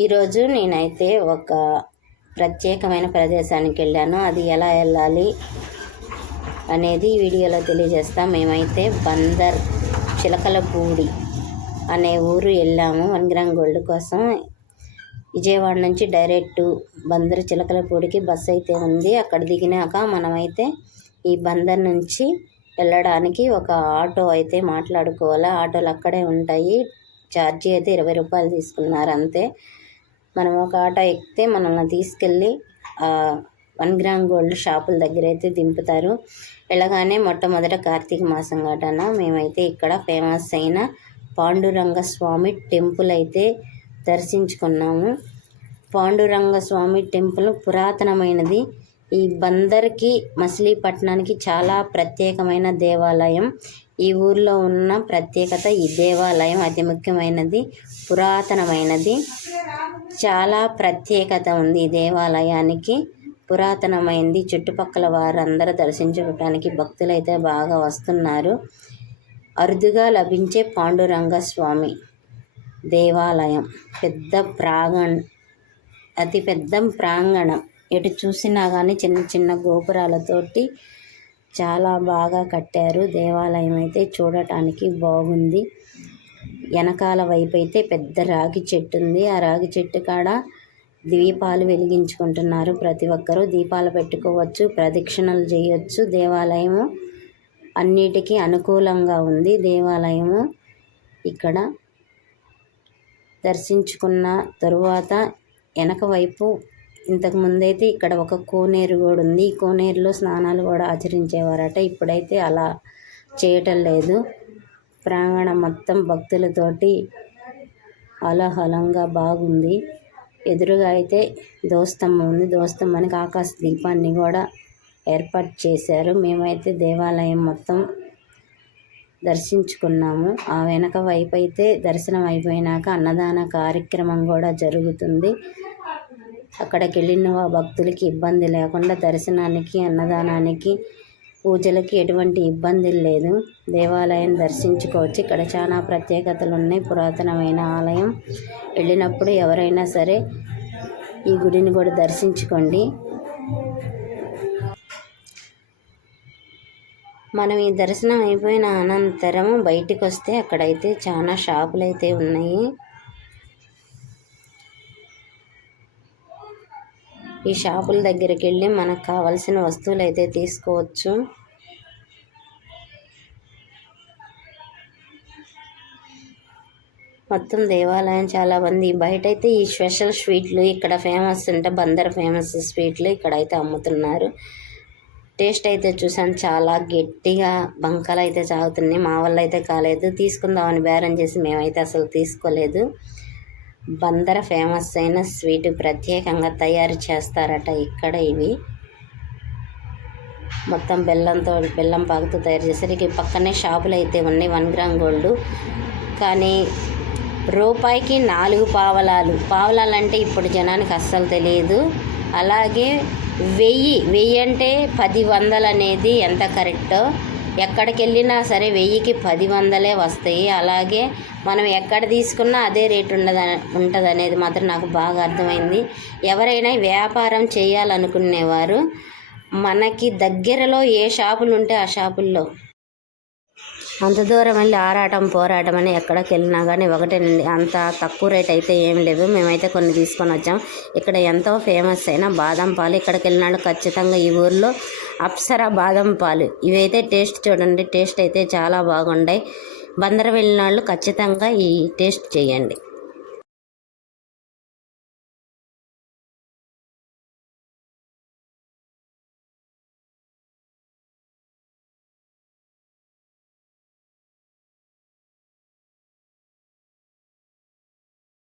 ఈరోజు నేనైతే ఒక ప్రత్యేకమైన ప్రదేశానికి వెళ్ళాను. అది ఎలా వెళ్ళాలి అనేది వీడియోలో తెలియజేస్తాం. మేమైతే బందర్ చిలకలపూడి అనే ఊరు వెళ్ళాము వన్ గ్రామ్ గోల్డ్ కోసం. విజయవాడ నుంచి డైరెక్ట్ బందర్ చిలకలపూడికి బస్సు అయితే ఉంది. అక్కడ దిగినాక మనమైతే ఈ బందర్ నుంచి వెళ్ళడానికి ఒక ఆటో అయితే మాట్లాడుకోవాలి. ఆటోలు అక్కడే ఉంటాయి. ఛార్జీ అయితే ఇరవై రూపాయలు తీసుకున్నారు అంతే. మనం ఒక ఆట ఎక్కితే మనల్ని తీసుకెళ్ళి వన్ గ్రామ్ గోల్డ్ షాపుల దగ్గర అయితే దింపుతారు. వెళ్ళగానే మొట్టమొదట కార్తీక మాసం ఘటన మేమైతే ఇక్కడ ఫేమస్ అయిన పాండురంగ స్వామి టెంపుల్ అయితే దర్శించుకున్నాము. పాండురంగ స్వామి టెంపుల్ పురాతనమైనది. ఈ బందర్కి మచిలీపట్నానికి చాలా ప్రత్యేకమైన దేవాలయం. ఈ ఊర్లో ఉన్న ప్రత్యేకత ఈ దేవాలయం అతి ముఖ్యమైనది పురాతనమైనది. చాలా ప్రత్యేకత ఉంది ఈ దేవాలయానికి. పురాతనమైంది. చుట్టుపక్కల వారందరూ దర్శించుకోవడానికి భక్తులైతే బాగా వస్తున్నారు. అరుదుగా లభించే పాండురంగ స్వామి దేవాలయం. పెద్ద ప్రాంగణ అతి పెద్ద ప్రాంగణం. ఎటు చూసినా కానీ చిన్న చిన్న గోపురాలతోటి చాలా బాగా కట్టారు. దేవాలయం అయితే చూడటానికి బాగుంది. వెనకాల వైపు అయితే పెద్ద రాగి చెట్టు ఉంది. ఆ రాగి చెట్టు కాడ దీపాలు వెలిగించుకుంటున్నారు ప్రతి ఒక్కరూ. దీపాలు పెట్టుకోవచ్చు ప్రదక్షిణలు చేయొచ్చు. దేవాలయము అన్నిటికీ అనుకూలంగా ఉంది. దేవాలయము ఇక్కడ దర్శించుకున్న తరువాత వెనక వైపు ఇంతకుముందైతే ఇక్కడ ఒక కోనేరు కూడా ఉంది. ఈ కోనేరులో స్నానాలు కూడా ఆచరించేవారట. ఇప్పుడైతే అలా చేయటం లేదు. ప్రాంగణం మొత్తం భక్తులతోటి అలహలంగా బాగుంది. ఎదురుగా అయితే దోస్తమ్మ ఉంది. దోస్తమ్మనికి ఆకాశ దీపాన్ని కూడా ఏర్పాటు చేశారు. మేమైతే దేవాలయం మొత్తం దర్శించుకున్నాము. ఆ వెనక వైపు అయితే దర్శనం అయిపోయినాక అన్నదాన కార్యక్రమం కూడా జరుగుతుంది. అక్కడికి వెళ్ళిన భక్తులకి ఇబ్బంది లేకుండా దర్శనానికి అన్నదానానికి పూజలకి ఎటువంటి ఇబ్బంది లేదు. దేవాలయం దర్శించుకోవచ్చు. ఇక్కడ చాలా ప్రత్యేకతలు ఉన్నాయి పురాతనమైన ఆలయం. వెళ్ళినప్పుడు ఎవరైనా సరే ఈ గుడిని కూడా దర్శించుకోండి. మనం ఈ దర్శనం అయిపోయిన అనంతరం బయటికి వస్తే అక్కడైతే చాలా షాపులు అయితే ఉన్నాయి. ఈ షాపుల దగ్గరికి వెళ్ళి మనకు కావలసిన వస్తువులు అయితే తీసుకోవచ్చు. మొత్తం దేవాలయం చాలా మంది. బయట అయితే ఈ స్పెషల్ స్వీట్లు ఇక్కడ ఫేమస్ అంటే బందర్ ఫేమస్ స్వీట్లు ఇక్కడ అయితే అమ్ముతున్నారు. టేస్ట్ అయితే చూసాను చాలా గట్టిగా బంకలు అయితే సాగుతున్నాయి మా వాళ్ళు అయితే కాలేదు. తీసుకుందామని బేరం చేసి మేమైతే అసలు తీసుకోలేదు. బందర ఫేమస్ అయిన స్వీట్ ప్రత్యేకంగా తయారు చేస్తారట ఇక్కడ ఇవి. మొత్తం బెల్లంతో బెల్లం పాకుతో తయారు చేస్తారు ఇక పక్కనే షాపులు అయితే ఉన్నాయి వన్ గ్రామ్ గోల్డ్. కానీ రూపాయికి నాలుగు పావలాలు. పావలాలు అంటే ఇప్పుడు జనానికి అస్సలు తెలియదు. అలాగే వెయ్యి వెయ్యి అంటే పది వందలు అనేది ఎంత కరెక్టో ఎక్కడికి వెళ్ళినా సరే వెయ్యికి పది వందలే వస్తాయి. అలాగే మనం ఎక్కడ తీసుకున్నా అదే రేటు ఉండదు ఉంటుంది అనేది మాత్రం నాకు బాగా అర్థమైంది. ఎవరైనా వ్యాపారం చేయాలనుకునేవారు మనకి దగ్గరలో ఏ షాపులు ఉంటే ఆ షాపుల్లో. అంత దూరం వెళ్ళి ఆరాటం పోరాటం అని ఎక్కడికి వెళ్ళినా కానీ ఒకటేనండి అంత తక్కువ రేట్ అయితే ఏం లేవు. మేమైతే కొన్ని తీసుకొని వచ్చాం ఇక్కడ ఎంతో ఫేమస్ అయిన బాదం పాలు. ఇక్కడికి వెళ్ళినాడు ఖచ్చితంగా ఈ ఊర్లో అప్సర బాదం పాలు. ఇవైతే టేస్ట్ చూడండి టేస్ట్ అయితే చాలా బాగుంటాయి బందర వెళ్ళిన వాళ్ళు ఖచ్చితంగా ఈ టేస్ట్ చేయండి.